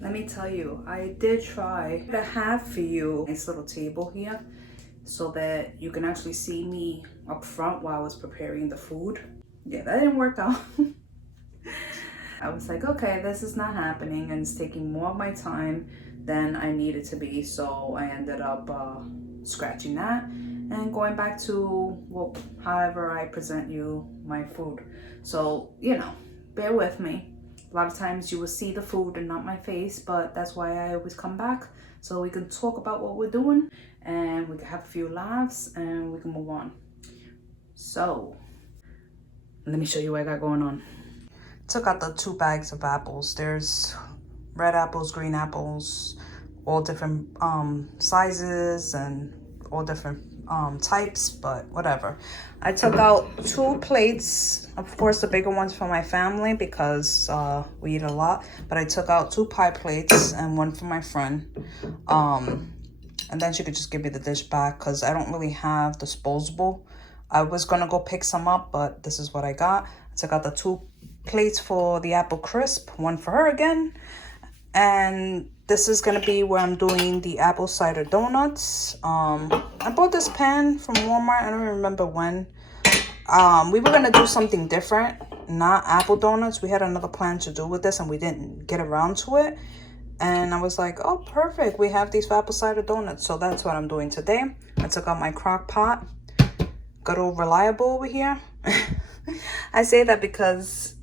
Let me tell you, I did try to have for you a nice little table here so that you can actually see me up front while I was preparing the food. Yeah, that didn't work out. I was like, okay, this is not happening and it's taking more of my time than I needed to be. So I ended up scratching that and going back to, well, however I present you my food. So, bear with me. A lot of times you will see the food and not my face, but that's why I always come back so we can talk about what we're doing and we can have a few laughs and we can move on. So, let me show you what I got going on. Took out the 2 bags of apples. There's red apples, green apples, all different sizes and all different types, but whatever. I took out 2 plates, of course the bigger ones for my family because we eat a lot, but I took out 2 pie plates and 1 for my friend. And then she could just give me the dish back because I don't really have disposable. I was gonna go pick some up, but this is what I got. I took out the 2 plates for the apple crisp, 1 for her again. And this is gonna be where I'm doing the apple cider donuts. I bought this pan from Walmart. I don't remember when. We were gonna do something different, not apple donuts. We had another plan to do with this and we didn't get around to it. And I was like, oh, perfect. We have these apple cider donuts. So that's what I'm doing today. I took out my crock pot. Good old Reliable over here. I say that because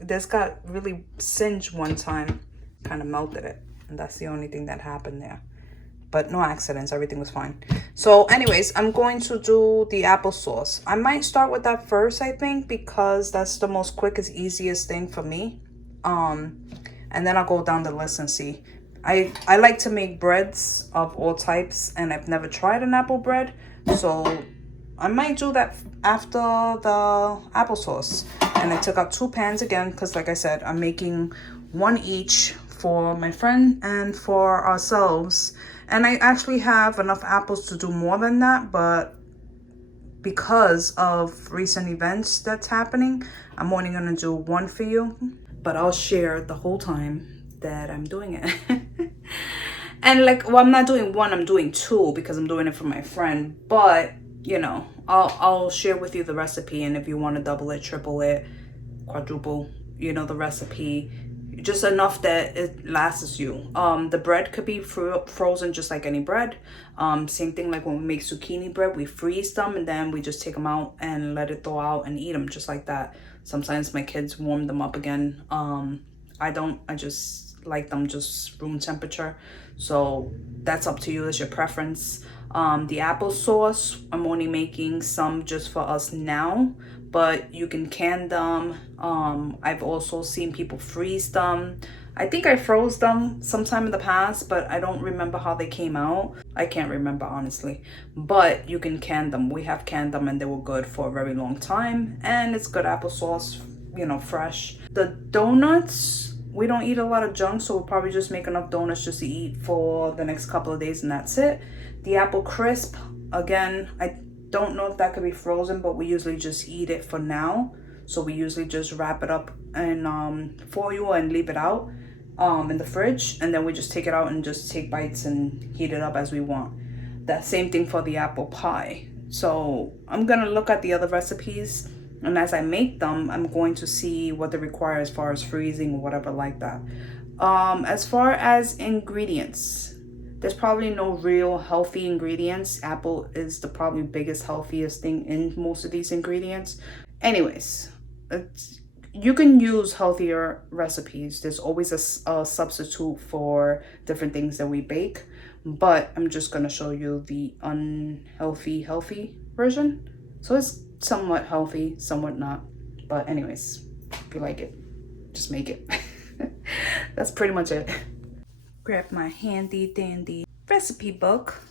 this got really singed one time. Kind of melted it. And that's the only thing that happened there. But no accidents. Everything was fine. So anyways, I'm going to do the applesauce. I might start with that first, I think, because that's the most quickest, easiest thing for me. And then I'll go down the list and see. I like to make breads of all types, and I've never tried an apple bread. So I might do that after the applesauce. And I took out 2 pans again because, like I said, I'm making 1 each for my friend and for ourselves. And I actually have enough apples to do more than that, but because of recent events that's happening, I'm only gonna do 1 for you. But I'll share the whole time that I'm doing it. And I'm not doing 1, I'm doing 2 because I'm doing it for my friend. But I'll share with you the recipe, and if you want to double it, triple it, quadruple, the recipe, just enough that it lasts you. The bread could be frozen just like any bread. Same thing like when we make zucchini bread, we freeze them and then we just take them out and let it thaw out and eat them just like that. Sometimes my kids warm them up again. I don't. I just like them just room temperature. So that's up to you. It's your preference. The applesauce, I'm only making some just for us now, but you can can them. I've also seen people freeze them. I think I froze them sometime in the past, but I don't remember how they came out. I can't remember, honestly. But you can can them. We have canned them and they were good for a very long time. And it's good applesauce, fresh. The donuts, we don't eat a lot of junk, so we'll probably just make enough donuts just to eat for the next couple of days and that's it. The apple crisp, again, I don't know if that could be frozen, but we usually just eat it for now. So we usually just wrap it up in foil and leave it out in the fridge, and then we just take it out and just take bites and heat it up as we want. That same thing for the apple pie. So I'm gonna look at the other recipes, and as I make them, I'm going to see what they require as far as freezing or whatever like that. As far as ingredients, there's probably no real healthy ingredients. Apple is the probably biggest, healthiest thing in most of these ingredients. Anyways, you can use healthier recipes. There's always a substitute for different things that we bake. But I'm just going to show you the healthy version. So it's somewhat healthy, somewhat not. But anyways, if you like it, just make it. That's pretty much it. Grab my handy dandy recipe book.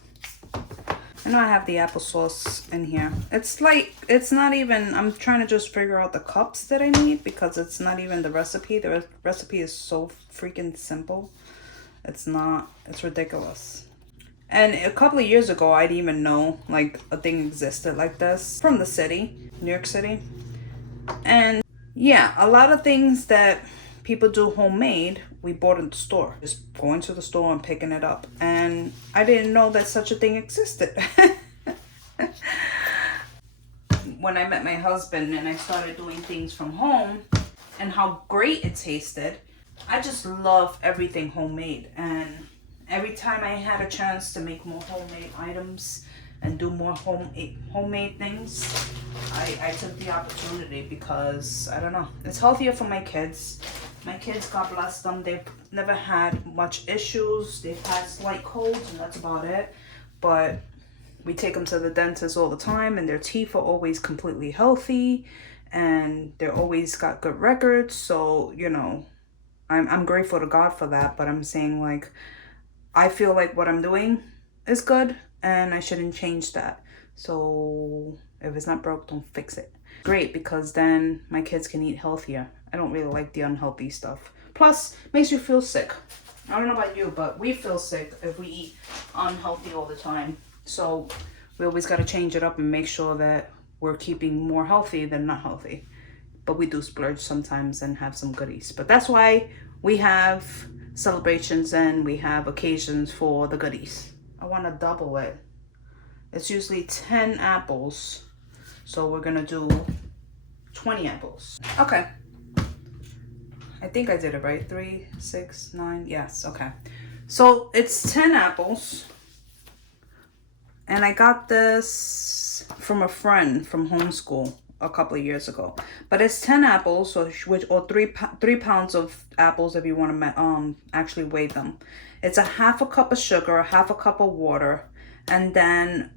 I know I have the applesauce in here. It's not even, I'm trying to just figure out the cups that I need because it's not even the recipe. The recipe is so freaking simple. It's ridiculous. And a couple of years ago, I didn't even know like a thing existed like this from the city, New York City. And yeah, a lot of things that people do homemade, we bought in the store. Just going to the store and picking it up. And I didn't know that such a thing existed. When I met my husband and I started doing things from home and how great it tasted, I just love everything homemade. And every time I had a chance to make more homemade items and do more homemade things, I took the opportunity because, I don't know, it's healthier for my kids. My kids, God bless them, they've never had much issues. They've had slight colds and that's about it. But we take them to the dentist all the time and their teeth are always completely healthy and they're always got good records. So, you know, I'm grateful to God for that. But I'm saying, like, I feel like what I'm doing is good and I shouldn't change that. So if it's not broke, don't fix it. Great, because then my kids can eat healthier. I don't really like the unhealthy stuff. Plus, makes you feel sick. I don't know about you, but we feel sick if we eat unhealthy all the time. So we always got to change it up and make sure that we're keeping more healthy than not healthy. But we do splurge sometimes and have some goodies. But that's why we have celebrations and we have occasions for the goodies. I want to double it. It's usually 10 apples. So we're going to do 20 apples. Okay. I think I did it right. 3, 6, 9. Yes. Okay. So it's 10 apples. And I got this from a friend from homeschool a couple of years ago. But it's 10 apples, or 3 pounds of apples if you want to actually weigh them. It's a half a cup of sugar, a half a cup of water, and then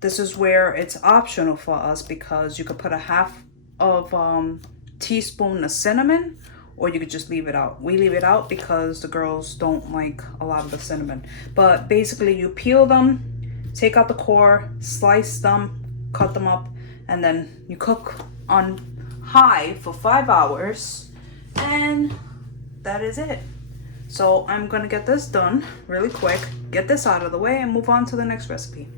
this is where it's optional for us because you could put a half of teaspoon of cinnamon, or you could just leave it out. We leave it out because the girls don't like a lot of the cinnamon. But basically you peel them, take out the core, slice them, cut them up, and then you cook on high for 5 hours, and that is it. So I'm gonna get this done really quick, get this out of the way, and move on to the next recipe.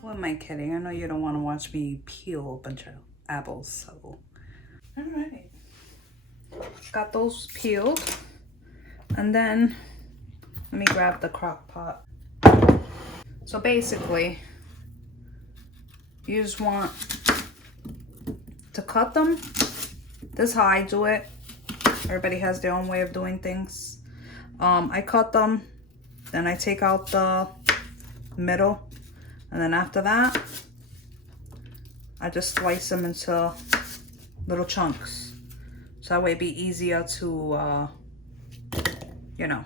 What am I kidding? I know you don't want to watch me peel a bunch of apples, so. All right. Got those peeled. And then, let me grab the crock pot. So basically, you just want to cut them. This is how I do it. Everybody has their own way of doing things. I cut them, then I take out the middle. And then after that, I just slice them into little chunks. So that way it'd be easier to, you know,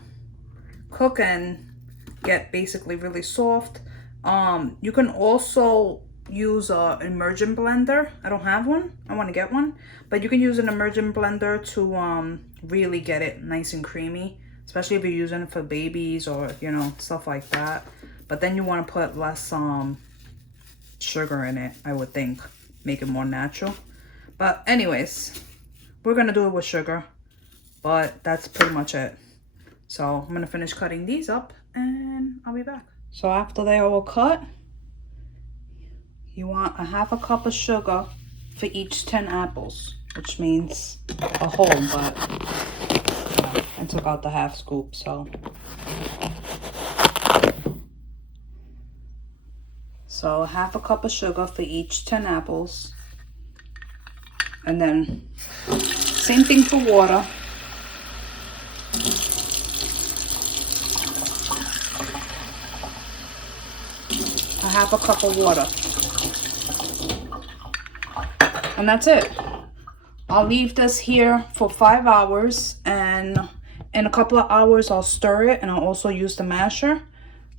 cook and get basically really soft. You can also use an immersion blender. I don't have one. I want to get one. But you can use an immersion blender to really get it nice and creamy. Especially if you're using it for babies or, you know, stuff like that. But then you want to put less sugar in it, I would think. Make it more natural. But anyways, we're going to do it with sugar. But that's pretty much it. So I'm going to finish cutting these up and I'll be back. So after they're all cut, you want a half a cup of sugar for each 10 apples. Which means a whole, but I took out the half scoop, so. So half a cup of sugar for each 10 apples. And then same thing for water. A half a cup of water. And that's it. I'll leave this here for 5 hours, and in a couple of hours I'll stir it, and I'll also use the masher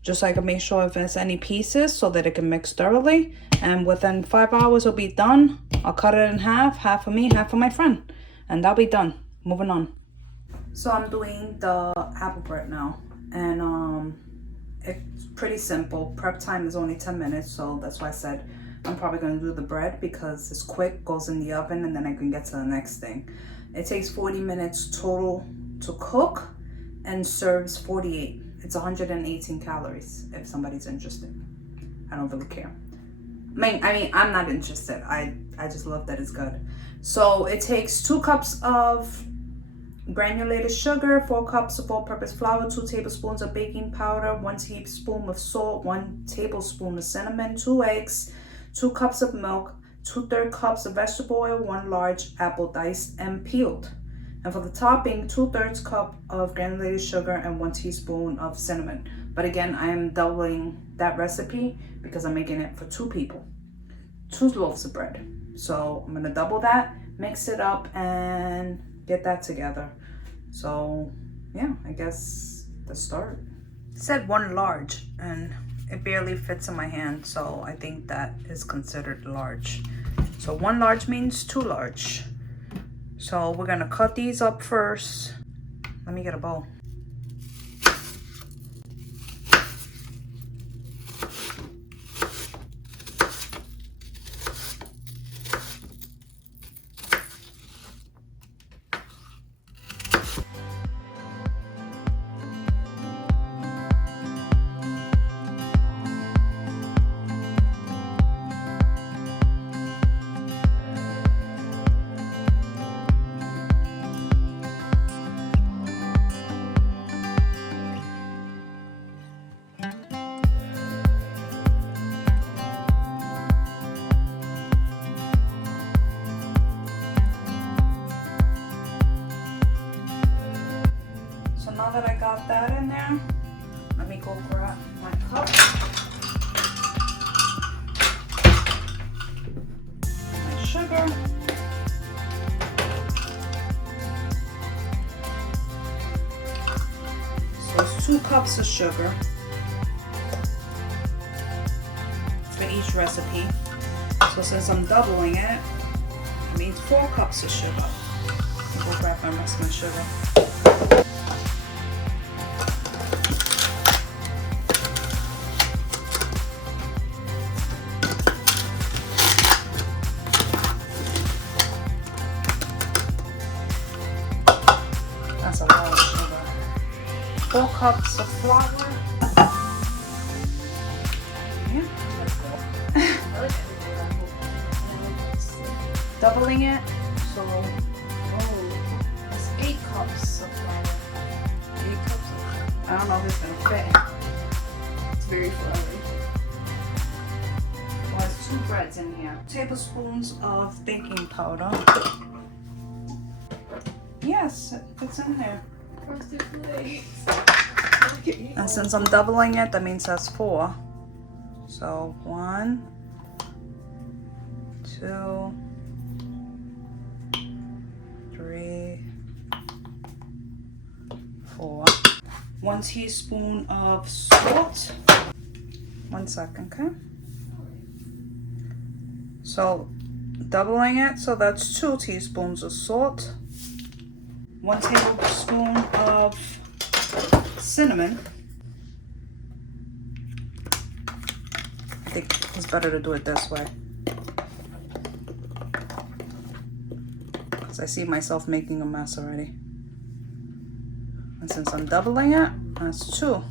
just so I can make sure if there's any pieces so that it can mix thoroughly. And within 5 hours it'll be done. I'll cut it in half, half for me, half for my friend, and that'll be done. Moving on. So I'm doing the apple bread now, and it's pretty simple. Prep time is only 10 minutes, so that's why I said I'm probably gonna do the bread because it's quick, goes in the oven, and then I can get to the next thing. It takes 40 minutes total to cook and serves 48. It's 118 calories if somebody's interested. I don't really care. I mean, I'm not interested. I just love that it's good. So it takes 2 cups of granulated sugar, 4 cups of all-purpose flour, 2 tablespoons of baking powder, 1 teaspoon of salt, 1 tablespoon of cinnamon, 2 eggs, 2 cups of milk, 2/3 cups of vegetable oil, 1 large apple diced and peeled. And for the topping, 2/3 cup of granulated sugar and 1 teaspoon of cinnamon. But again, I am doubling that recipe because I'm making it for 2 people. 2 loaves of bread. So I'm gonna double that, mix it up, and get that together. So yeah, I guess let's start. It said 1 large and it barely fits in my hand, so I think that is considered large. So 1 large means 2 large. So we're gonna cut these up first. Let me get a bowl. Now that I got that in there, let me go grab my cup, my sugar, so it's 2 cups of sugar for each recipe. So since I'm doubling it, it means 4 cups of sugar. I'll go grab my rest of my sugar. That's a lot of sugar. 4 cups of flour. Yeah. Doubling it, so it's 8 cups of flour. 8 cups of flour. I don't know if it's gonna fit. It's very floury. Well, there's 2 breads in here. Tablespoons of baking powder. Yes, it's in there. Frosted Flakes. And since I'm doubling it, that means that's 4. So 1, 2, 3, 4. 1 teaspoon of salt. 1 second, okay? So doubling it, so that's 2 teaspoons of salt. 1 tablespoon of cinnamon. I think it's better to do it this way, because I see myself making a mess already. And since I'm doubling it, that's 2.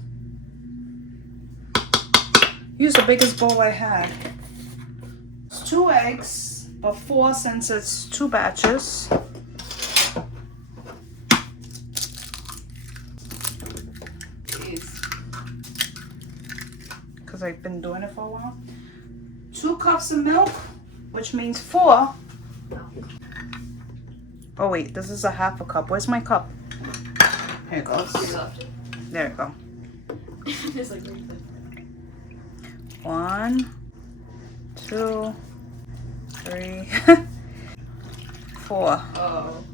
Use the biggest bowl I had. It's 2 eggs, but 4 since it's 2 batches. Because I've been doing it for a while. 2 cups of milk, which means 4. Oh wait, this is a half a cup. Where's my cup? Here it goes. There it go. It's like 1, 2, 3, 4. oh.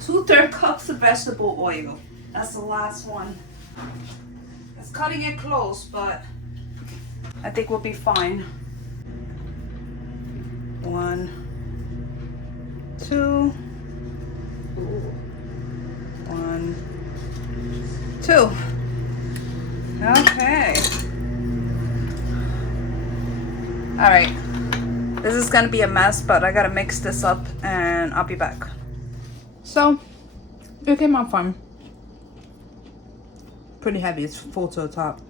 2/3 cups of vegetable oil. That's the last one. It's cutting it close, but I think we'll be fine. 1, 2, 1, 2. Okay. All right. This is gonna be a mess, but I gotta mix this up and I'll be back. So, it came out fine. Pretty heavy, it's full to the top.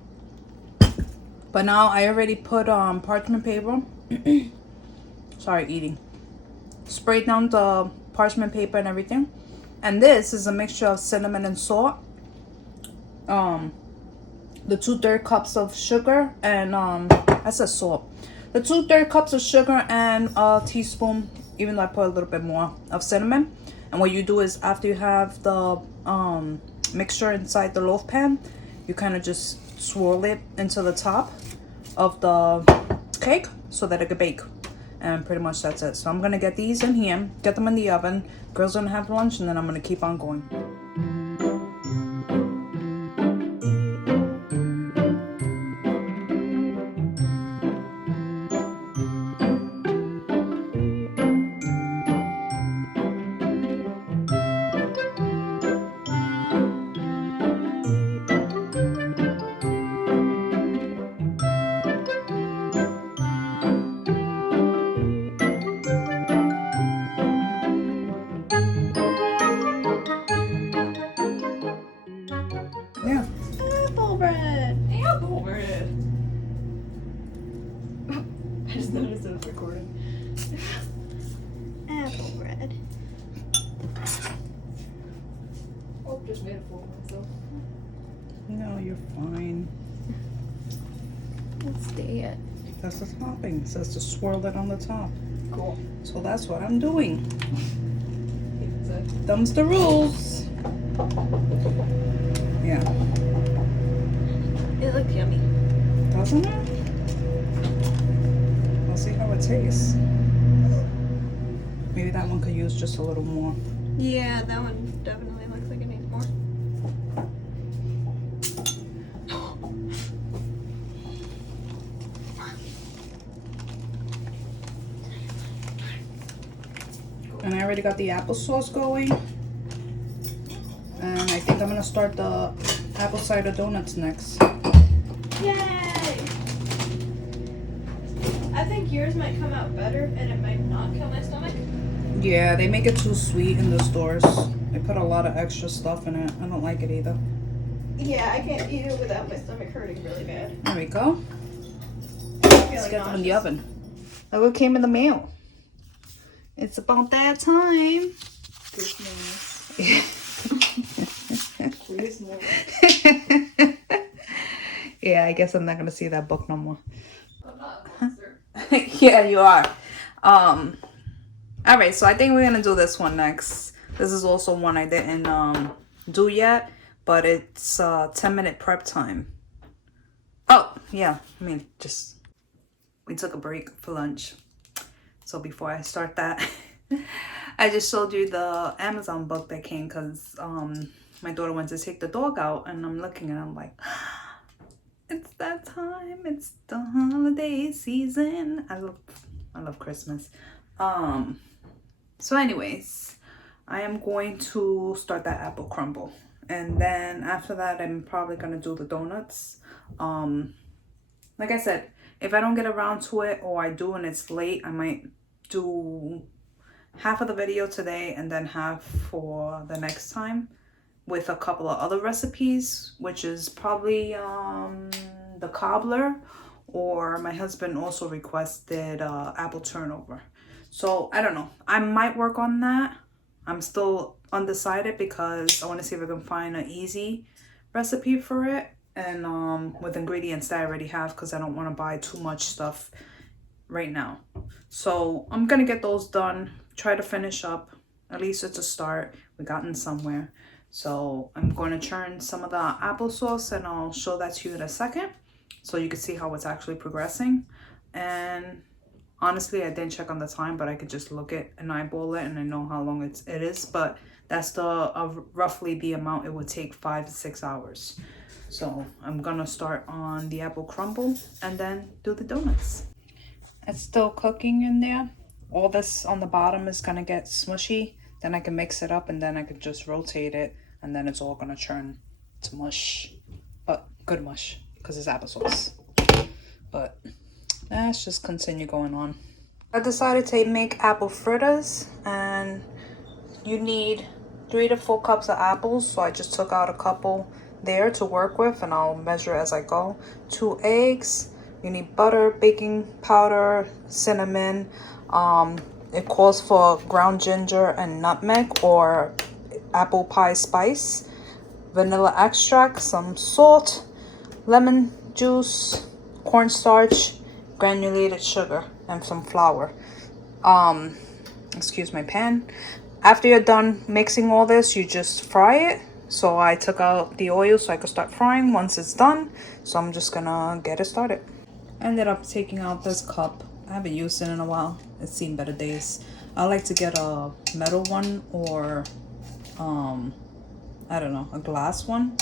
But now I already put parchment paper. Sorry, eating. Sprayed down the parchment paper and everything. And this is a mixture of cinnamon and salt. The 2/3 cups of sugar and I said salt. The 2/3 cups of sugar and a teaspoon, even though I put a little bit more, of cinnamon. And what you do is after you have the mixture inside the loaf pan, you kind of just swirl it into the top of the cake so that it can bake. And pretty much that's it. So I'm gonna get these in here, get them in the oven. Girls gonna have lunch, and then I'm gonna keep on going. Yeah. Apple bread. Apple bread. I just noticed it was recording. Apple bread. Oh, just made a fool of myself. No, you're fine. Let's stay it. That's the topping. It says to swirl it on the top. Cool. So that's what I'm doing. Thumbs the rules. Yeah. It looks yummy. Doesn't it? We'll see how it tastes. Maybe that one could use just a little more. Yeah, that one definitely looks like it needs more. And I already got the applesauce going. And I think I'm gonna start the apple cider donuts next. Yay! I think yours might come out better and it might not kill my stomach. Yeah, they make it too sweet in the stores. They put a lot of extra stuff in it. I don't like it either. Yeah, I can't eat it without my stomach hurting really bad. There we go. Let's get them in the nauseous. oven. Look what came in the mail. It's about that time. Christmas. Yeah, I guess I'm not gonna see that book no more. I'm not a monster. Yeah, you are. All right, so I think we're gonna do this one next. This is also one I didn't do yet, but it's 10-minute prep time. Oh yeah, I mean, just we took a break for lunch. So before I start that, I just showed you the Amazon book that came because my daughter went to take the dog out, and I'm looking and I'm like, it's that time. It's the holiday season. I love Christmas. So anyways, I am going to start that apple crumble, and then after that I'm probably gonna do the donuts. Like I said, if I don't get around to it, or I do and it's late, I might do half of the video today and then half for the next time with a couple of other recipes, which is probably the cobbler, or my husband also requested apple turnover. So I don't know, I might work on that. I'm still undecided because I want to see if I can find an easy recipe for it, and with ingredients that I already have, because I don't want to buy too much stuff right now. So I'm gonna get those done, try to finish up. At least it's a start. We gotten somewhere. So I'm going to churn some of the applesauce, and I'll show that to you in a second so you can see how it's actually progressing. And honestly, I didn't check on the time, but I could just look at and eyeball it, and I know how long it is. But that's the roughly the amount it would take, 5 to 6 hours. So I'm gonna start on the apple crumble and then do the donuts. It's still cooking in there. All this on the bottom is gonna get smushy. Then I can mix it up and then I can just rotate it and then it's all gonna turn to mush. But good mush because it's applesauce. But let's just continue going on. I decided to make apple fritters and you need 3 to 4 cups of apples. So I just took out a couple there to work with and I'll measure as I go. 2 eggs. You need butter, baking powder, cinnamon. It calls for ground ginger and nutmeg or apple pie spice, vanilla extract, some salt, lemon juice, cornstarch, granulated sugar, and some flour. Excuse my pan. After you're done mixing all this, you just fry it. So I took out the oil so I could start frying once it's done. So I'm just gonna get it started. Ended up taking out this cup. I haven't used it in a while. It's seen better days. I like to get a metal one or I don't know, a glass one.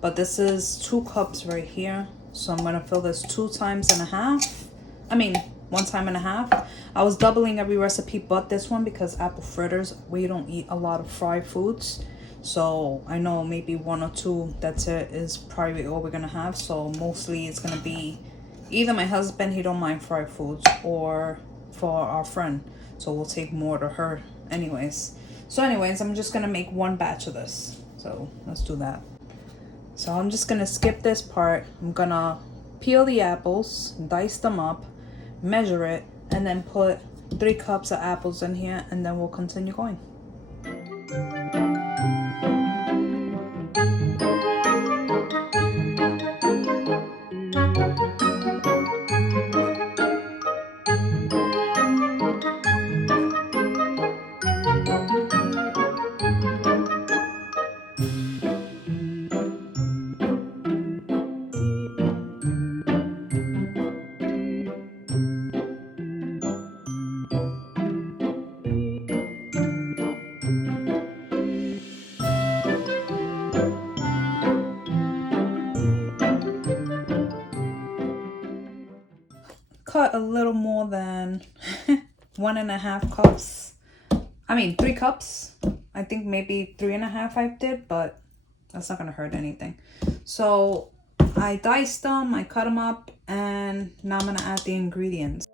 But this is 2 cups right here. So I'm gonna fill this 2 times and a half. I mean 1 time and a half. I was doubling every recipe but this one because apple fritters, we don't eat a lot of fried foods. So I know maybe 1 or 2, that's it, is probably all we're gonna have. So mostly it's gonna be either my husband, he don't mind fried foods, or for our friend. So we'll take more to her anyways. So anyways, I'm just gonna make 1 batch of this. So let's do that. So I'm just gonna skip this part. I'm gonna peel the apples, dice them up, measure it, and then put 3 cups of apples in here, and then we'll continue going. Cut a little more than 1.5 cups. I mean 3 cups. I think maybe 3.5 I did, but that's not gonna hurt anything. So I diced them, I cut them up, and now I'm gonna add the ingredients.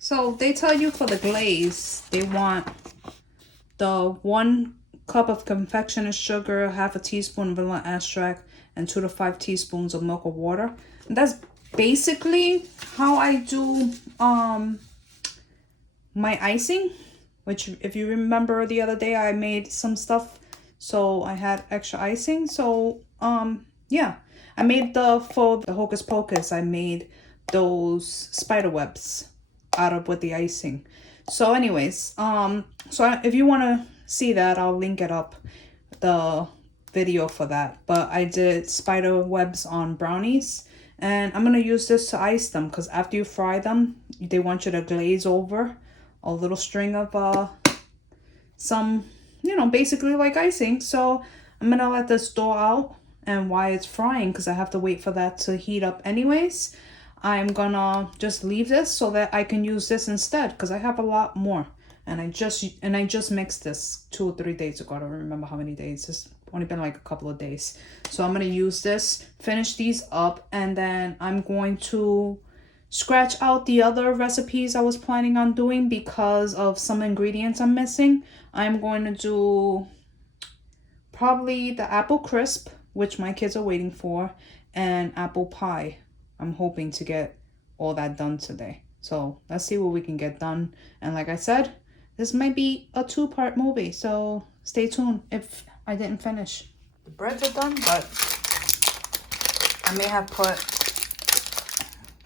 So they tell you for the glaze, they want the 1 cup of confectioner's sugar, 1/2 teaspoon vanilla extract, and 2 to 5 teaspoons of milk or water. And that's basically how I do my icing, which if you remember the other day I made some stuff, so I had extra icing. So yeah, I made for the Hocus Pocus, I made those spider webs out of with the icing. So anyways, so if you want to see that, I'll link it up, the video for that. But I did spider webs on brownies, And I'm gonna use this to ice them, because after you fry them, they want you to glaze over a little string of some, you know, basically like icing. So I'm gonna let this thaw out, and while it's frying, because I have to wait for that to heat up anyways, I'm gonna just leave this so that I can use this instead, because I have a lot more. And I just mixed this 2 or 3 days ago. I don't remember how many days. It's only been like a couple of days. So I'm gonna use this, finish these up, and then I'm going to scratch out the other recipes I was planning on doing because of some ingredients I'm missing. I'm going to do probably the apple crisp, which my kids are waiting for, and apple pie. I'm hoping to get all that done today. So let's see what we can get done. And like I said, this might be a 2-part movie, so stay tuned if I didn't finish. The breads are done, but I may have put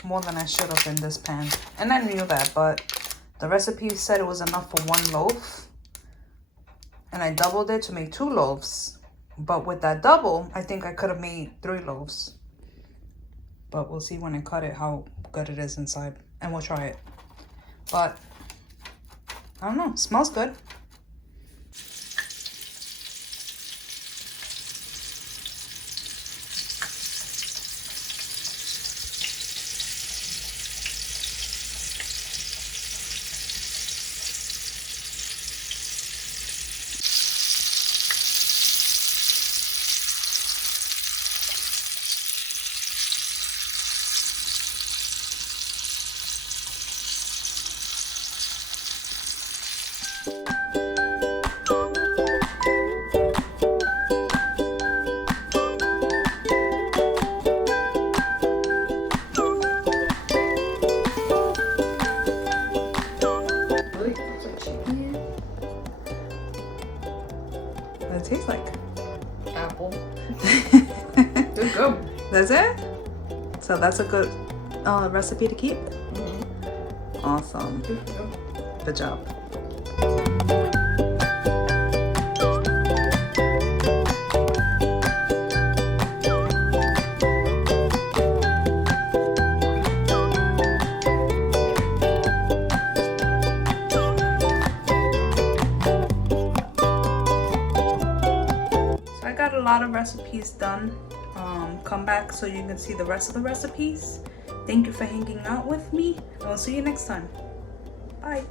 more than I should have in this pan. And I knew that, but the recipe said it was enough for 1 loaf. And I doubled it to make 2 loaves. But with that double, I think I could have made 3 loaves. But we'll see when I cut it how good it is inside. And we'll try it. But I don't know, it smells good. What it tastes like? Apple. Good go. That's it? So that's a good recipe to keep? Awesome. Good job. So I got a lot of recipes done. Come back so you can see the rest of the recipes. Thank you for hanging out with me. I will see you next time. Bye.